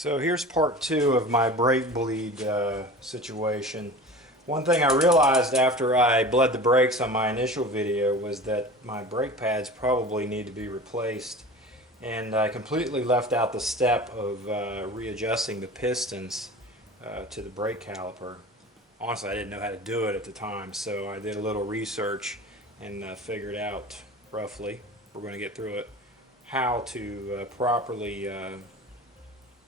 So here's part two of my brake bleed situation. One thing I realized after I bled the brakes on my initial video was that my brake pads probably need to be replaced, and I completely left out the step of readjusting the pistons to the brake caliper. Honestly, I didn't know how to do it at the time, so I did a little research and figured out roughly, we're going to get through it, how to properly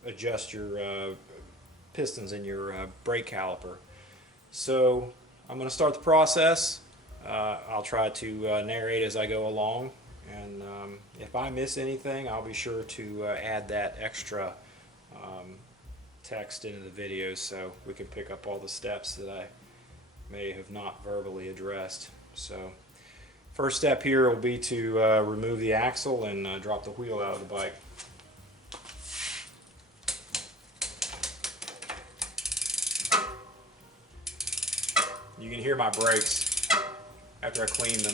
adjust your pistons in your brake caliper. So I'm going to start the process. I'll try to narrate as I go along, and if I miss anything, I'll be sure to add that extra text into the video so we can pick up all the steps that I may have not verbally addressed. So first step here will be to remove the axle and drop the wheel out of the bike. You can hear my brakes after I clean them.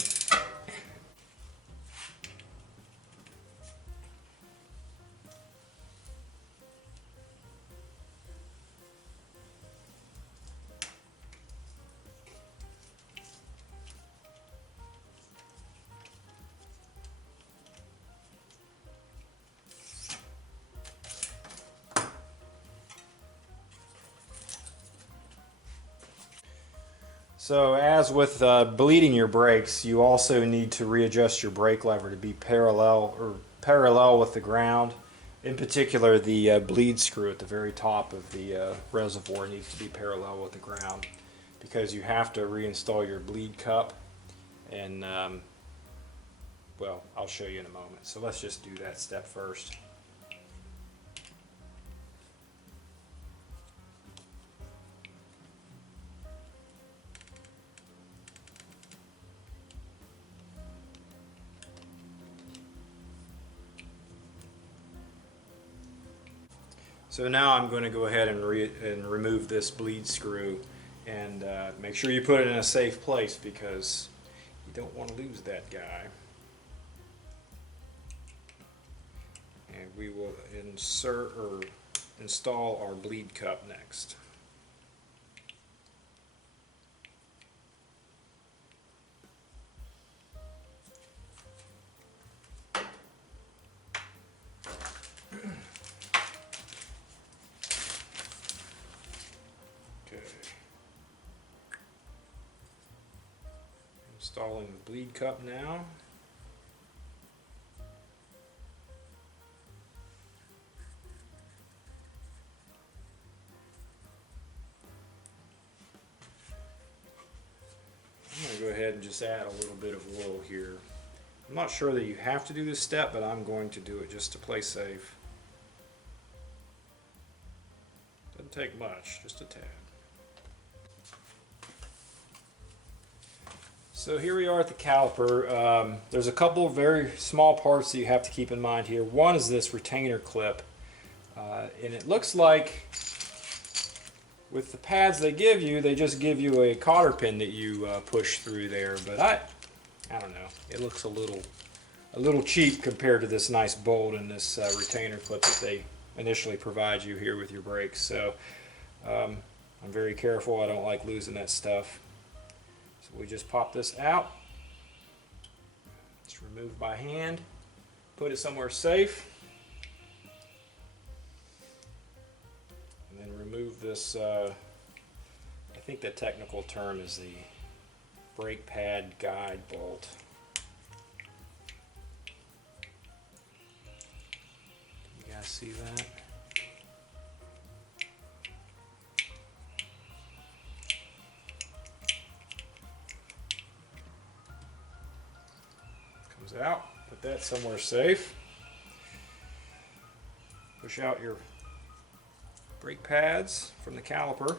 So as with bleeding your brakes, you also need to readjust your brake lever to be parallel with the ground. In particular, the bleed screw at the very top of the reservoir needs to be parallel with the ground, because you have to reinstall your bleed cup, and well, I'll show you in a moment. So let's just do that step first. So now I'm going to go ahead and remove this bleed screw, and make sure you put it in a safe place because you don't want to lose that guy. And we will install our bleed cup next. Installing the bleed cup now. I'm going to go ahead and just add a little bit of oil here. I'm not sure that you have to do this step, but I'm going to do it just to play safe. Doesn't take much, just a tad. So here we are at the caliper. There's a couple of very small parts that you have to keep in mind here. One is this retainer clip, and it looks like with the pads they give you, they just give you a cotter pin that you push through there. But I don't know. It looks a little cheap compared to this nice bolt and this retainer clip that they initially provide you here with your brakes. So I'm very careful. I don't like losing that stuff. So we just pop this out. It's removed by hand. Put it somewhere safe. And then remove this, I think the technical term is the brake pad guide bolt. You guys see that? Out, put that somewhere safe. Push out your brake pads from the caliper.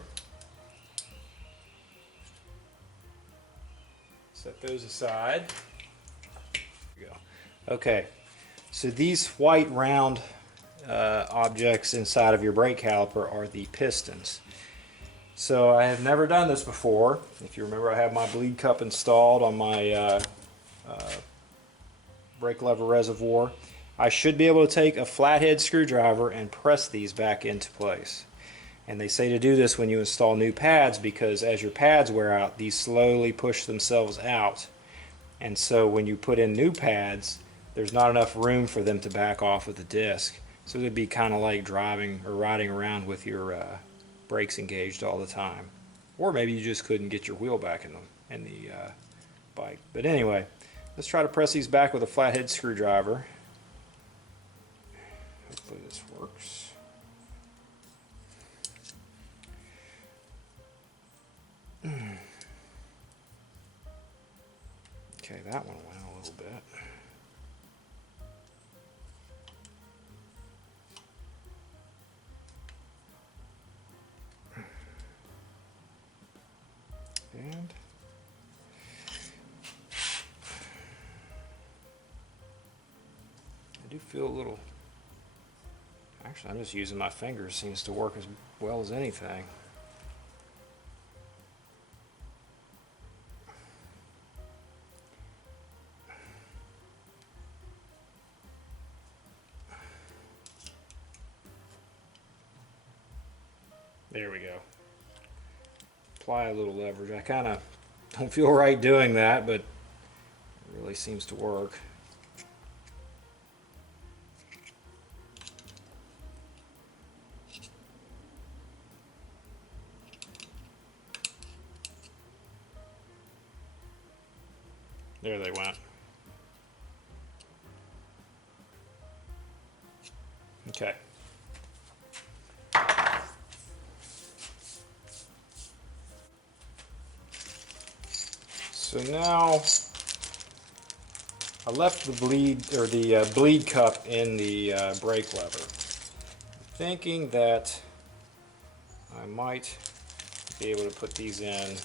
Set those aside. There we go. Okay, so these white round objects inside of your brake caliper are the pistons. So I have never done this before. If you remember, I have my bleed cup installed on my brake lever reservoir, I should be able to take a flathead screwdriver and press these back into place. And they say to do this when you install new pads, because as your pads wear out, these slowly push themselves out. And so when you put in new pads, there's not enough room for them to back off of the disc. So it'd be kind of like driving or riding around with your brakes engaged all the time. Or maybe you just couldn't get your wheel back in the bike. But anyway, let's try to press these back with a flathead screwdriver. Hopefully this works. Okay, that one went a little bit. And I do feel a little, actually I'm just using my fingers, seems to work as well as anything. There we go. Apply a little leverage. I kind of don't feel right doing that, but it really seems to work. There they went. Okay. So now I left the bleed cup in the brake lever, thinking that I might be able to put these in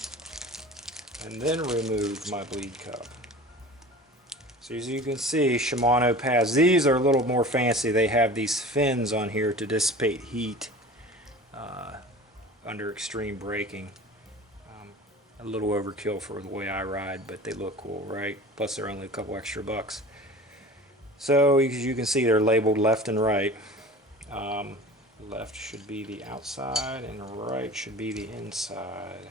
and then remove my bleed cup. So as you can see, Shimano pads, these are a little more fancy. They have these fins on here to dissipate heat under extreme braking. A little overkill for the way I ride, but they look cool, right? Plus they're only a couple extra bucks. So as you can see, they're labeled left and right. Left should be the outside and right should be the inside.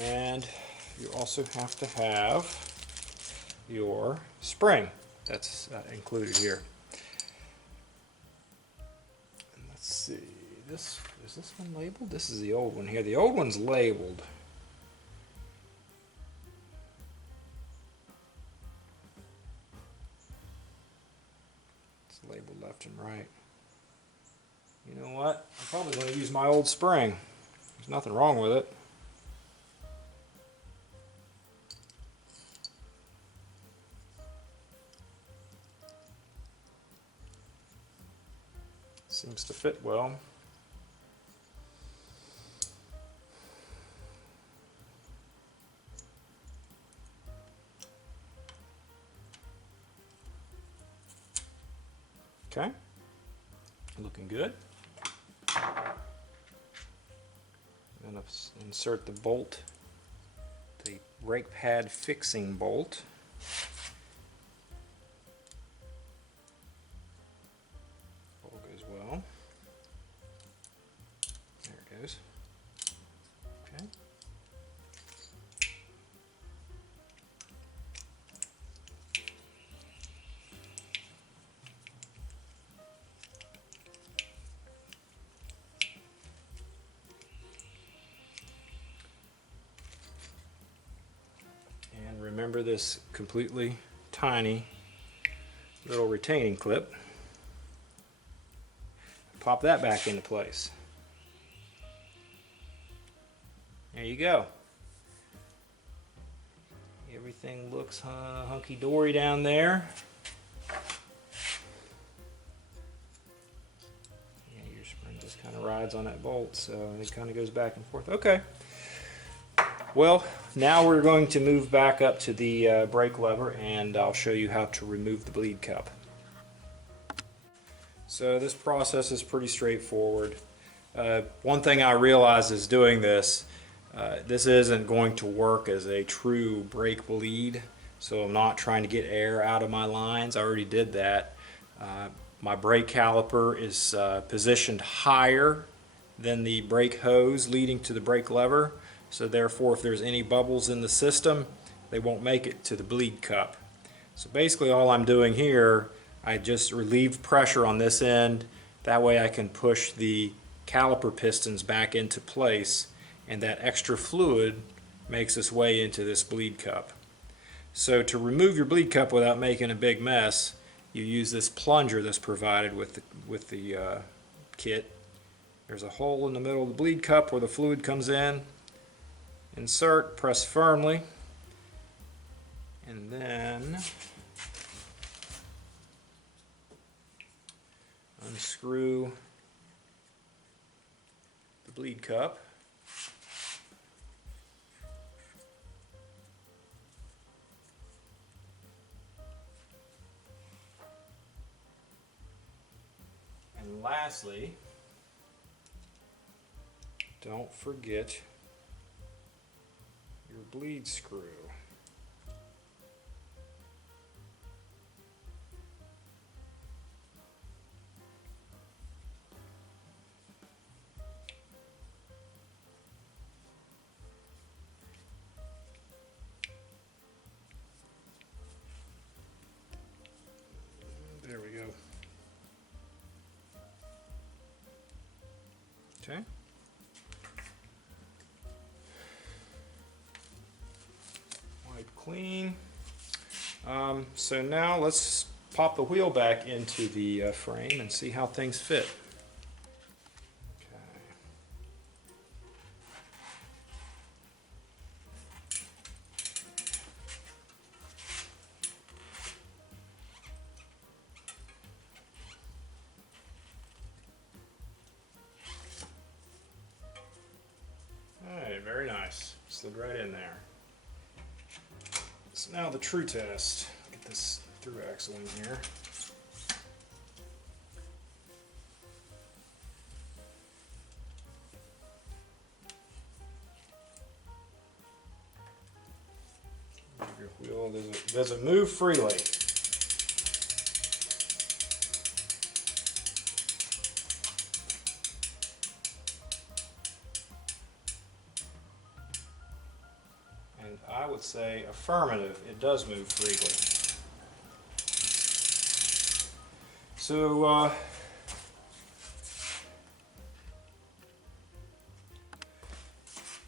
And you also have to have your spring that's included here. And let's see, is this one labeled? This is the old one here. The old one's labeled. It's labeled left and right. You know what? I'm probably going to use my old spring. There's nothing wrong with it. Seems to fit well. Okay, looking good. I'm going to insert the bolt, the brake pad fixing bolt. All goes well. There it goes. Okay. Remember this completely tiny little retaining clip. Pop that back into place. There you go. Everything looks hunky-dory down there. Yeah, your spring just kind of rides on that bolt, so it kind of goes back and forth. Okay. Well, now we're going to move back up to the brake lever, and I'll show you how to remove the bleed cup. So this process is pretty straightforward. One thing I realized is doing this, this isn't going to work as a true brake bleed. so I'm not trying to get air out of my lines. I already did that. My brake caliper is positioned higher than the brake hose leading to the brake lever, so therefore if there's any bubbles in the system, they won't make it to the bleed cup. So basically all I'm doing here, I just relieve pressure on this end. That way I can push the caliper pistons back into place, and that extra fluid makes its way into this bleed cup. So to remove your bleed cup without making a big mess, you use this plunger that's provided with the kit. There's a hole in the middle of the bleed cup where the fluid comes in. Insert, press firmly, and then unscrew the bleed cup. And lastly, don't forget your bleed screw. There we go. Okay. Wipe clean. So now let's pop the wheel back into the frame and see how things fit. Alright, very nice. Slid right in there. So now the true test. Get this through axle in here. Your wheel, does it move freely? And I would say affirmative, it does move freely.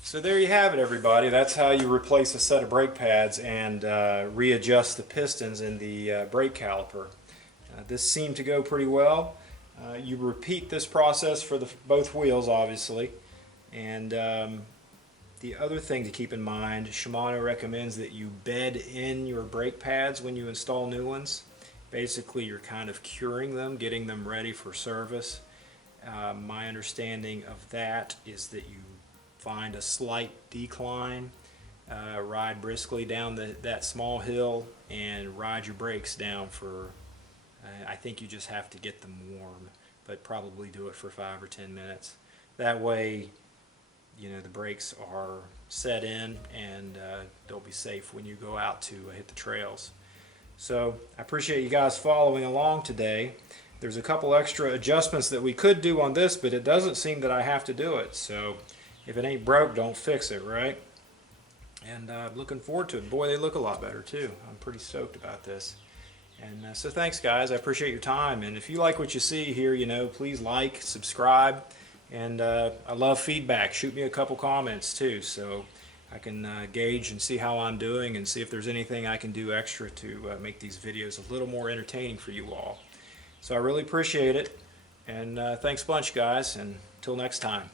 So there you have it, everybody. That's how you replace a set of brake pads and readjust the pistons in the brake caliper. This seemed to go pretty well. You repeat this process for both wheels, obviously. And the other thing to keep in mind, Shimano recommends that you bed in your brake pads when you install new ones. Basically, you're kind of curing them, getting them ready for service. My understanding of that is that you find a slight decline, ride briskly down that small hill, and ride your brakes down for, I think you just have to get them warm, but probably do it for 5 or 10 minutes. That way, you know, the brakes are set in and they'll be safe when you go out to hit the trails. So I appreciate you guys following along today. There's a couple extra adjustments that we could do on this, but it doesn't seem that I have to do it. So if it ain't broke, don't fix it, right? And I'm looking forward to it. Boy, they look a lot better too. I'm pretty stoked about this. And so thanks, guys. I appreciate your time. And if you like what you see here, you know, please like, subscribe. And I love feedback. Shoot me a couple comments too, so I can gauge and see how I'm doing and see if there's anything I can do extra to make these videos a little more entertaining for you all. So I really appreciate it. And thanks a bunch, guys. And until next time.